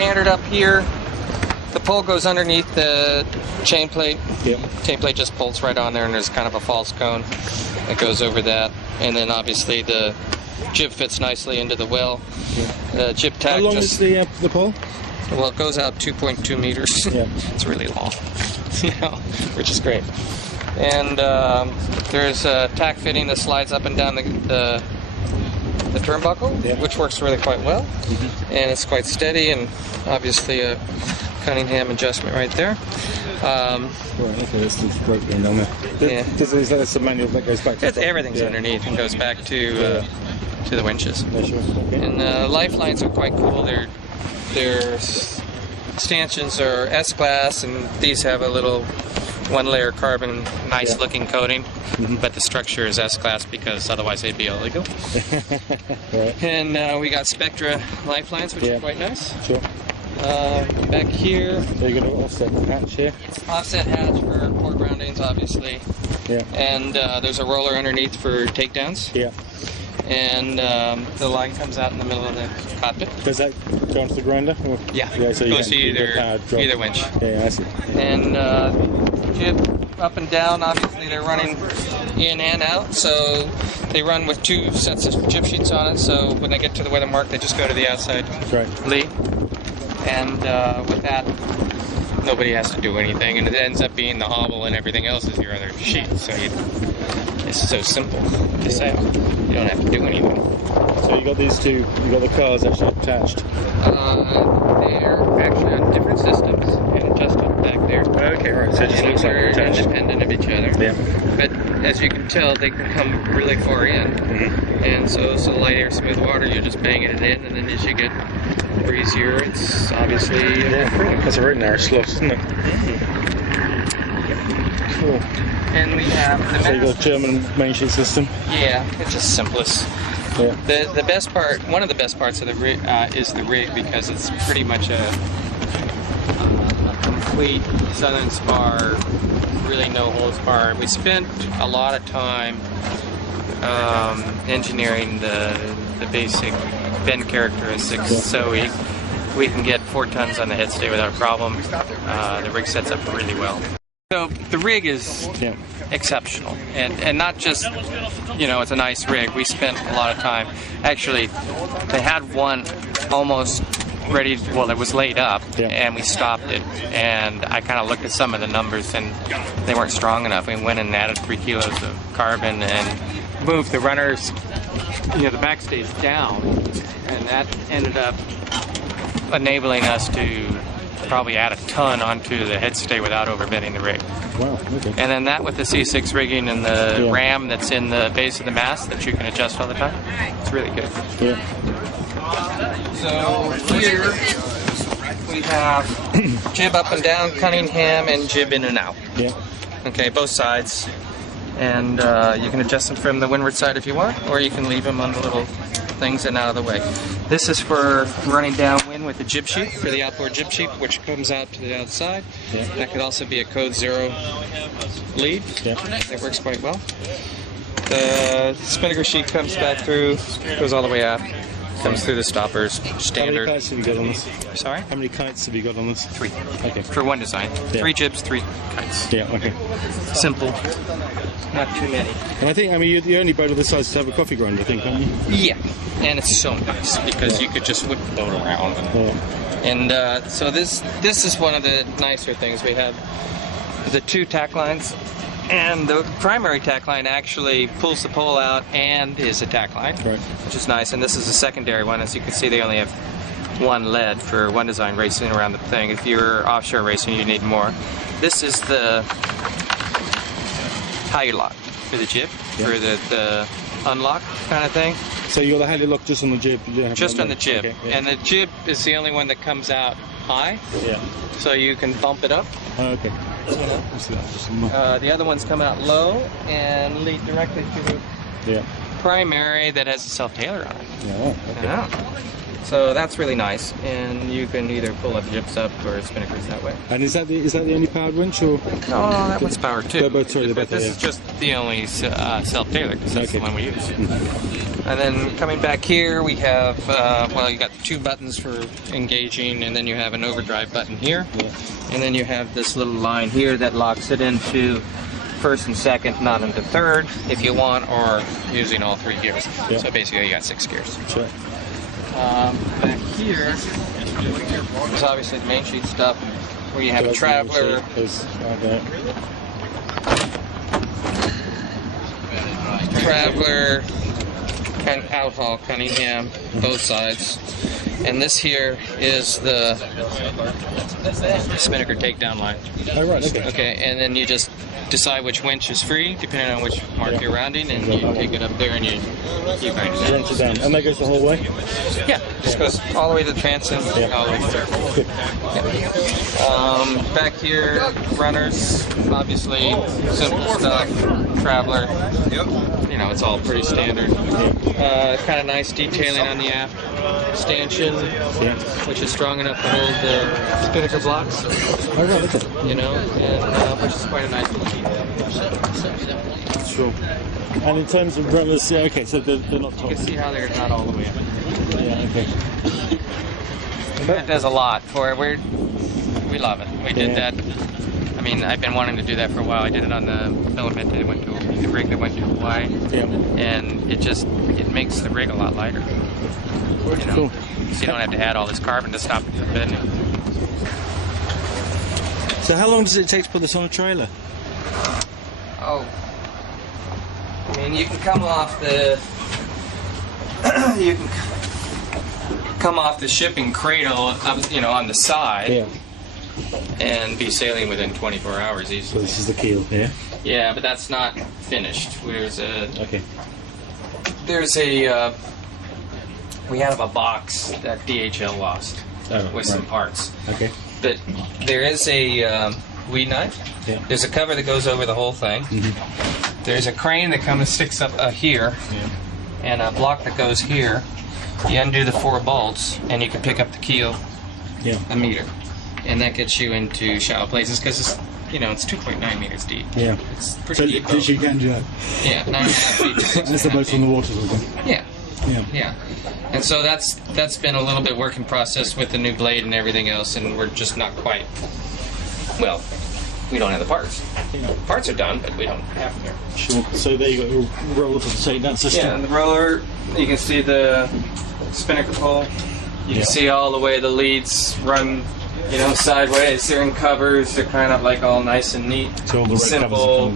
standard up here. The pole goes underneath the chain plate. Yep. Chain plate just bolts right on there, and there's kind of a false cone that goes over that. And then obviously the jib fits nicely into the well. Yep. The jib tack. How long is the pole? Well, it goes out 2.2 meters. Yeah. It's really long, which is great. And there's a tack fitting that slides up and down the turnbuckle, yeah. which works really quite well. Mm-hmm. And it's quite steady, and obviously a Cunningham adjustment right there. Right, okay, this is great going down there. Yeah. There's a manual that goes back to everything's underneath and goes back to the winches. Yeah, sure. Okay. And the lifelines are quite cool. Their stanchions are S-class, and these have a little one-layer carbon, nice-looking coating. Mm-hmm. But the structure is S-class because otherwise they'd be illegal. Right. And we got Spectra lifelines, which are quite nice. Sure. Back here. So you're going to offset the hatch here? Offset hatch for port roundings, obviously. Yeah. And there's a roller underneath for takedowns. Yeah. And the line comes out in the middle of the cockpit. Does that go onto the grinder? Or? Yeah. So goes to either winch. Yeah, I see. And jib up and down, obviously they're running in and out, so they run with two sets of jib sheets on it, so when they get to the weather mark, they just go to the outside lee. And with that, nobody has to do anything, and it ends up being the hobble and everything else is your other sheet, so it's so simple to sail. You don't have to do anything. So you got these two, you got the cars actually attached? They're actually on different systems and just up back there. Okay, right, so it just looks like they're attached. Independent of each other. Yeah. But as you can tell, they can come really far in. Mm-hmm. And so light air, smooth water, you're just banging it in, and then as you get breezier, it's obviously that's a very narrow slot, isn't it? Cool. And we have the so you got a German main sheet system? Yeah, it's just simplest. Yeah. The best part, one of the best parts of the rig is the rig, because it's pretty much a complete southern spar, really no holds bar. We spent a lot of time engineering the basic bend characteristics, so we can get 4 tons on the head stay without a problem. The rig sets up really well. So the rig is exceptional, and not just, it's a nice rig. We spent a lot of time. Actually, they had one almost ready, well, it was laid up, and we stopped it, and I kind of looked at some of the numbers, and they weren't strong enough. We went and added 3 kilos of carbon and moved the runners, the backstays down, and that ended up enabling us to probably add a ton onto the head stay without overbending the rig. Wow, okay. And then that with the C6 rigging and the ram that's in the base of the mast that you can adjust all the time, it's really good. Yeah. So here we have jib up and down, Cunningham, and jib in and out. Yeah. Okay, both sides. And you can adjust them from the windward side if you want, or you can leave them on the little things and out of the way. This is for running downwind with the jib sheet, for the outboard jib sheet, which comes out to the outside. Yeah. That could also be a code 0 lead. Yeah. That works quite well. The spinnaker sheet comes back through, goes all the way out, comes through the stoppers, standard. How many kites have you got on this? Sorry? How many kites have you got on this? 3. Okay. For one design. 3 jibs, 3 kites. Yeah, okay. Simple. Not too many. And I think, you're the only boat of this size to have a coffee grinder, I think, aren't you? Yeah, and it's so nice because you could just whip the boat around. And so this is one of the nicer things. We have the 2 tack lines, and the primary tack line actually pulls the pole out and is a tack line, which is nice. And this is a secondary one. As you can see, they only have 1 lead for one design racing around the thing. If you're offshore racing, you need more. This is the halyard lock for the jib, for the unlock kind of thing. So you got the halyard lock just on the jib? Just on the jib. Okay, and the jib is the only one that comes out high. Yeah. So you can bump it up. Okay. The other ones come out low and lead directly to the primary that has a self-tailer on it. Yeah. Okay. So that's really nice, and you can either pull up jibs up or spinnakers that way. And is that the only powered winch, or? No, that one's powered too. But this is just the only self-tailer, because that's the one we use. And then coming back here, we have, well, you got 2 buttons for engaging, and then you have an overdrive button here. Yeah. And then you have this little line here that locks it into first and second, not into third, if you want, or using all 3 gears. Yeah. So basically, you got 6 gears. Sure. Back here is obviously the main sheet stuff, where you have a traveler. Traveler and outhaul Cunningham, both sides. And this here is the spinnaker takedown line. Oh, right, okay. Okay, and then you just decide which winch is free, depending on which mark you're rounding, and you take it up there and you grind it down. Wrench it down. And that goes the whole way? Yeah, just goes all the way to the transom, all the way through. Yeah. Back here, runners, obviously, simple stuff, traveler. You know, it's all pretty standard. Kind of nice detailing on the aft stanchion, which is strong enough to hold the spinnaker blocks. Oh, right, okay. You know, and which is quite a nice little detail. Sure. And in terms of runners, yeah, okay, so they're not top. You can see how they're not all the way up. Yeah, okay. That does a lot for it. We love it. We did that. I mean, I've been wanting to do that for a while. I did it on the filament that went to the rig that went to Hawaii, and it makes the rig a lot lighter. You know, Cool. so you don't have to add all this carbon to stop it from bending. So how long does it take to put this on a trailer? Oh, I mean, you can come off the shipping cradle, you know, on the side. Yeah. And be sailing within 24 hours easily. So this is the keel, yeah? Yeah, but that's not finished. Okay. We have a box that DHL lost with some parts. Okay. But there is a weed knife. Yeah. There's a cover that goes over the whole thing. Mm-hmm. There's a crane that comes sticks up here, and a block that goes here. You undo the 4 bolts, and you can pick up the keel, a meter. And that gets you into shallow places because it's, you know, it's 2.9 meters deep. Yeah. It's pretty deep. So you can do that. Yeah, 9.5 feet. That's the boat on the water, okay? Yeah. Yeah. Yeah. And so that's been a little bit work in process with the new blade and everything else, and we're just not quite. Well, we don't have the parts. Yeah. Parts are done, but we don't have them here. Sure. So there you got your roller for the takedown system. Yeah, and the roller, you can see the spinnaker pole. You can see all the way the leads run, you know, sideways. They're in covers. They're kind of like all nice and neat. So all the simple,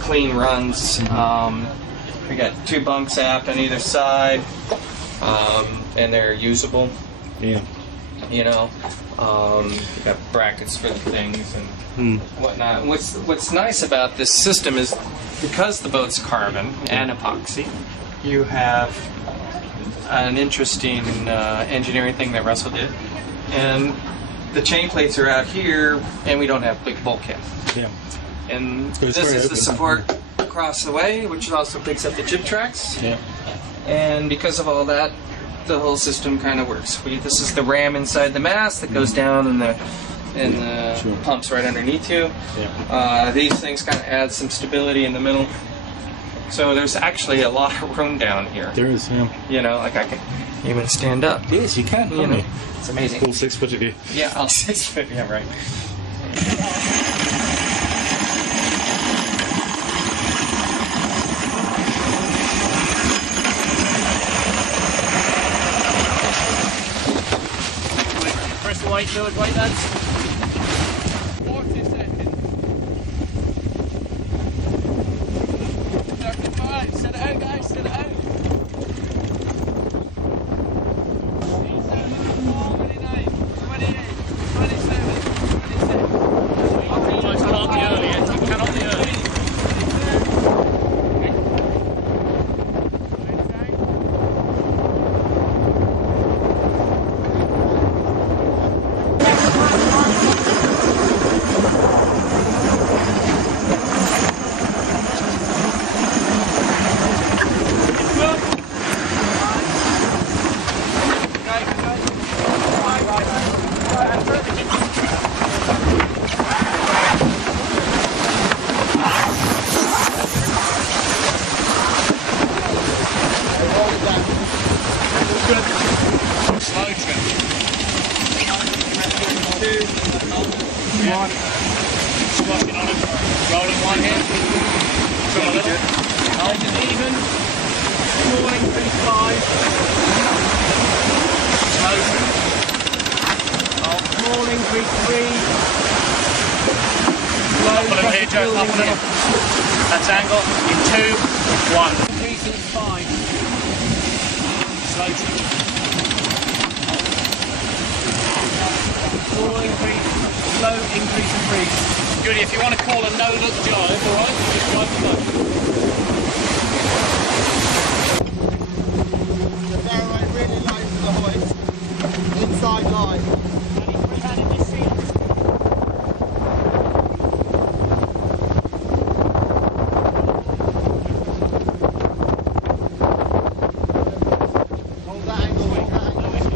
clean runs. Mm-hmm. We got 2 bunks aft on either side, and they're usable. Yeah. You know, we got brackets for the things and whatnot. What's nice about this system is because the boat's carbon and epoxy, you have an interesting engineering thing that Russell did, and the chain plates are out here, and we don't have big bulkhead. Yeah. And this is the support across the way, which also picks up the jib tracks. Yeah. And because of all that, the whole system kind of works. This is the ram inside the mast that goes down, and the pumps right underneath you. Yeah. These things kind of add some stability in the middle. So there's actually a lot of room down here. There is, yeah. You know, like I can even stand up. Yes, you can, You know, it's amazing. All 6 foot of you. Yeah, all 6 foot. Yeah, right. Press the white fluid, white lads. 40 seconds. 35. Set it out, guys. Set it out. 29, 28, 27, 26. So it's cannot be earlier. It cannot be early. one. Squashing on him. Rolling one here. Come a little. Hold it even. Small increase 5. Slow. Small increase 3. Slow. Up a little here, Joe. Up a little. That's angle. In 2. 1. Increase in 5. Slow. Small increase. Slow increase and freeze. Goody, if you want to call a no-look jive, alright? Just drive the boat. The fairway really low for the hoist. Inside line. Hold that angle, hold that angle.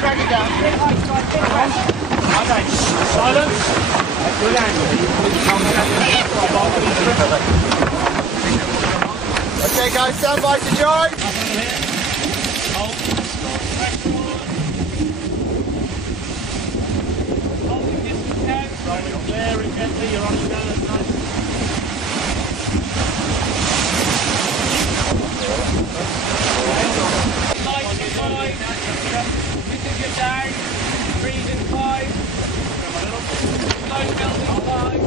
Drag it down. Silence. Okay guys, stand by to join. Holding distance 10. Rolling very gently. You're on your nose. Down, freezing 5, slow building 5,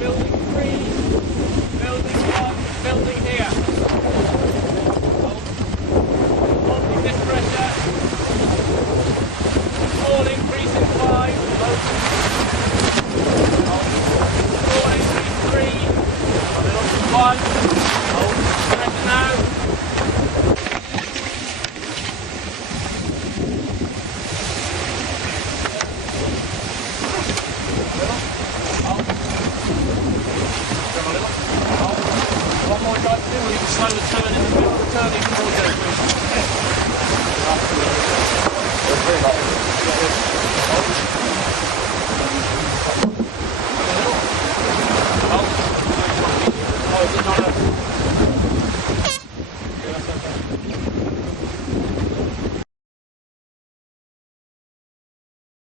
building 3, building 1, building here. Holding this pressure, small increase in 5, small increase 3, 1, pressure now. One more drive to do, we need to slow the turn in the middle of the turn even more gently.